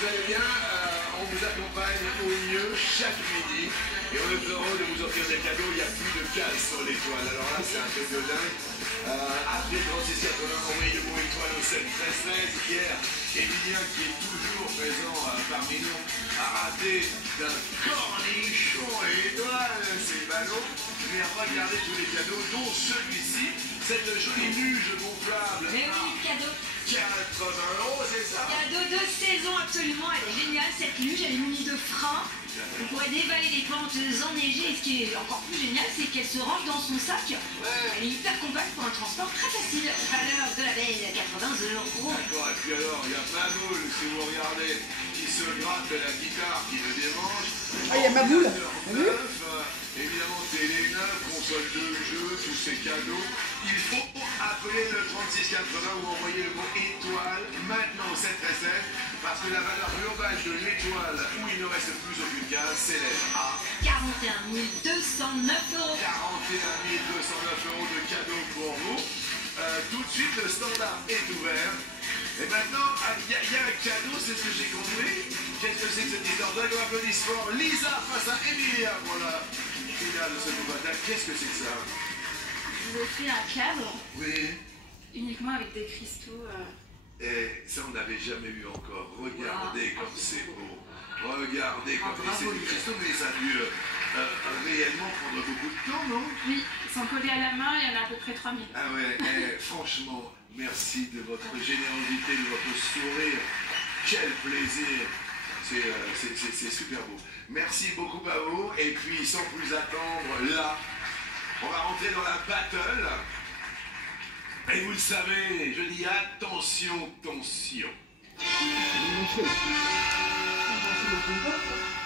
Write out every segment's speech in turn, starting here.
vous allez bien. On vous accompagne au mieux chaque midi. Et on est heureux de vous offrir des cadeaux. Il n'y a plus de cases sur l'étoile. Alors là, c'est un truc de dingue. Après 3680, envoyez le mot étoile au 7 13 hier. Emilien, qui est toujours présent parmi nous, a raté d'un cornichon et étoile. C'est ballot. Mais regardez tous les cadeaux, dont celui-ci, cette jolie luge gonflable. Mais oui, cadeau. 80 €, c'est ça? Cadeau de saison, absolument. Elle est géniale, cette luge. Elle est munie de freins. Vous pourrez dévaler les pentes enneigées. Et ce qui est encore plus génial, c'est qu'elle se range dans son sac. Elle est hyper compacte pour un transport très facile. Valeur de la belle, 80 €. D'accord, et puis alors, il y a Maboul, si vous regardez, qui se gratte de la guitare, qui le démange. Ah, il y a Maboul. Évidemment, télé 9, console de jeu, tous ces cadeaux. Il faut appeler le 3680 ou envoyer le mot étoile maintenant au 7 13 parce que la valeur globale de l'étoile où il ne reste plus aucune case s'élève à 41 209 €. 41 209 € de cadeaux pour vous. Tout de suite, le standard est ouvert. Et maintenant, il y a un cadeau, c'est ce que j'ai compris. Qu'est-ce que c'est que cette histoire? D'ailleurs, applaudissements. Lisa face à Emilia pour la finale de ce combat. Qu'est-ce que c'est que ça? Je vous ai fait un cadre. Oui. Uniquement avec des cristaux. Et ça, on n'avait jamais vu encore. Regardez comme c'est beau. Regardez comme c'est du cristaux, mais ça a dû réellement prendre beaucoup de temps, non? Oui, ils sont collés à la main, il y en a à peu près 3000. Ah ouais, franchement, merci de votre générosité, de votre sourire. Quel plaisir. C'est super beau. Merci beaucoup à vous. Et puis, sans plus attendre, là, on va rentrer dans la battle. Et vous le savez, je dis attention, tension.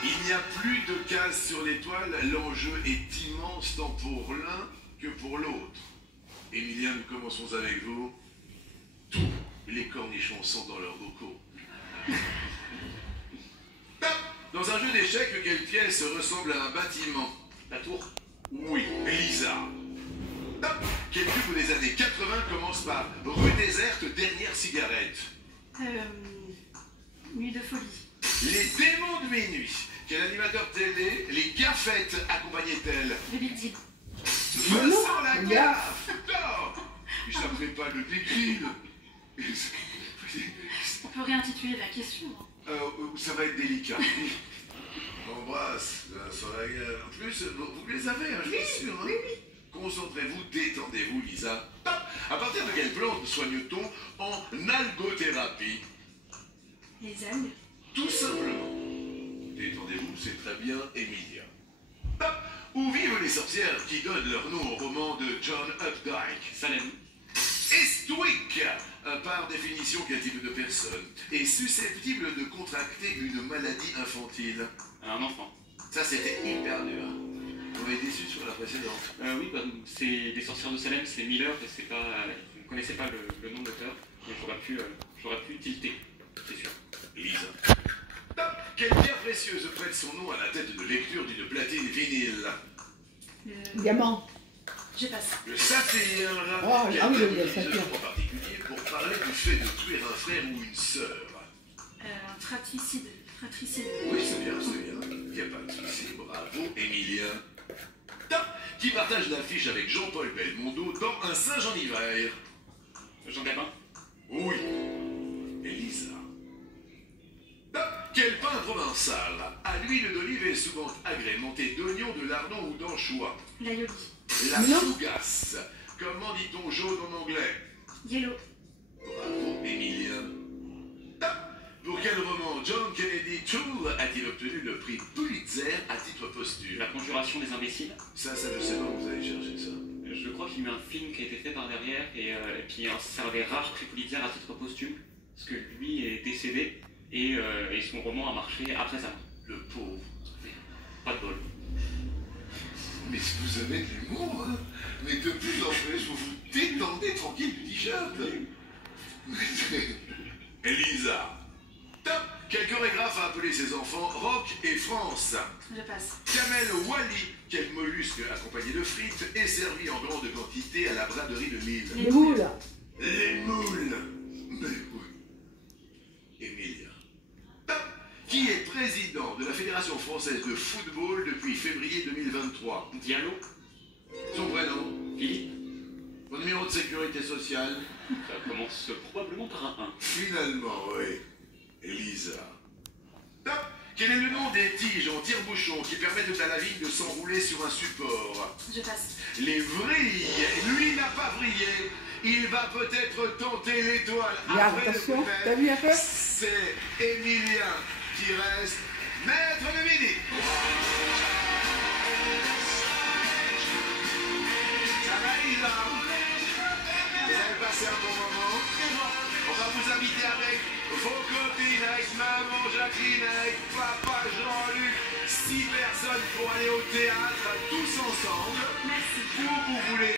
Il n'y a plus de cases sur l'étoile, l'enjeu est immense tant pour l'un que pour l'autre. Emilien, nous commençons avec vous. Tous les cornichons sont dans leurs bocaux. Dans un jeu d'échecs, quelle pièce ressemble à un bâtiment? La tour? Oui, Lisa. Quel tube des années 80 commence par rue déserte, dernière cigarette? Nuit de folie. Les démons de minuit. Quel animateur télé les gaffettes accompagnaient-elles? Le Big Deal. Vincent Lagaffe. Je ne savais pas le décrire. On peut réintituler la question. Ça va être délicat. Embrasse Vincent Lagaffe. En plus, vous les avez, hein, je suis sûr. Hein. Oui. Concentrez-vous, détendez-vous, Lisa. À partir de quelle plante soigne-t-on en algothérapie? Les algues. Tout simplement. Détendez-vous, c'est très bien, Emilia. Où vivent les sorcières qui donnent leur nom au roman de John Updike? Salem. Estoïque, par définition, quel type de personne est susceptible de contracter une maladie infantile? Un enfant. Ça, c'était hyper dur. Vous m'avez déçu sur la précédente. Oui, bah, c'est des sorcières de Salem, c'est Miller, et c'est pas, je ne connaissais pas le nom de l'auteur, mais j'aurais pu tilter, c'est sûr. Lisa. Quelle pierre précieuse prête son nom à la tête de lecture d'une platine vinyle? Le... Diamant. Je passe. Le saphir. Oh, Quel ah oui, le utilisation saphir. en particulier pour parler du fait de tuer un frère ou une sœur? Un fratricide. Fratricide. Oui, c'est bien, c'est bien. Il n'y a pas de souci. Bravo, Emilien. Qui partage l'affiche avec Jean-Paul Belmondo dans Un singe en hiver? Jean Gabin? Oui. Elisa. Quel pain provençal à l'huile d'olive est souvent agrémenté d'oignons, de lardons ou d'anchois? L'aioli. La fougasse. Comment dit-on jaune en anglais? Yellow. Bravo, Emilien. Pour quel roman John Kennedy Toole a-t-il obtenu le prix Pulitzer à titre posthume? La conjuration des imbéciles. Ça je sais pas où vous allez chercher ça. Je crois qu'il y a eu un film qui a été fait par derrière, et puis c'est un des rares prix Pulitzer à titre posthume, parce que lui est décédé, et son roman a marché après sa mort. Le pauvre. Pas de bol. Mais vous avez de l'humour, hein? Mais de plus en plus, vous vous détendez tranquille du t-shirt. Elisa. Quel chorégraphe a appelé ses enfants Rock et France? Je passe. Kamel Wally, quel mollusque accompagné de frites est servi en grande quantité à la braderie de Lille? Les moules. Les moules. Mais oui. Emilia. française de football depuis février 2023. Diallo, Son prénom, Philippe, son numéro de sécurité sociale. ça commence probablement par un 1. Finalement, oui. Elisa. Top. Quel est le nom des tiges en tire-bouchon qui permettent à la vigne de s'enrouler sur un support? Je passe. Les vrilles. Lui n'a pas vrillé. Il va peut-être tenter l'étoile. Regarde, Après le attention, coup de mer, t'as vu un peu? c'est Emilien qui reste maître de midi. Ça va, Elisa? Vous avez passé un bon moment? On va vous inviter avec vos copines, avec maman Jacqueline, avec papa Jean-Luc. 6 personnes pour aller au théâtre, tous ensemble. Merci. Où vous voulez.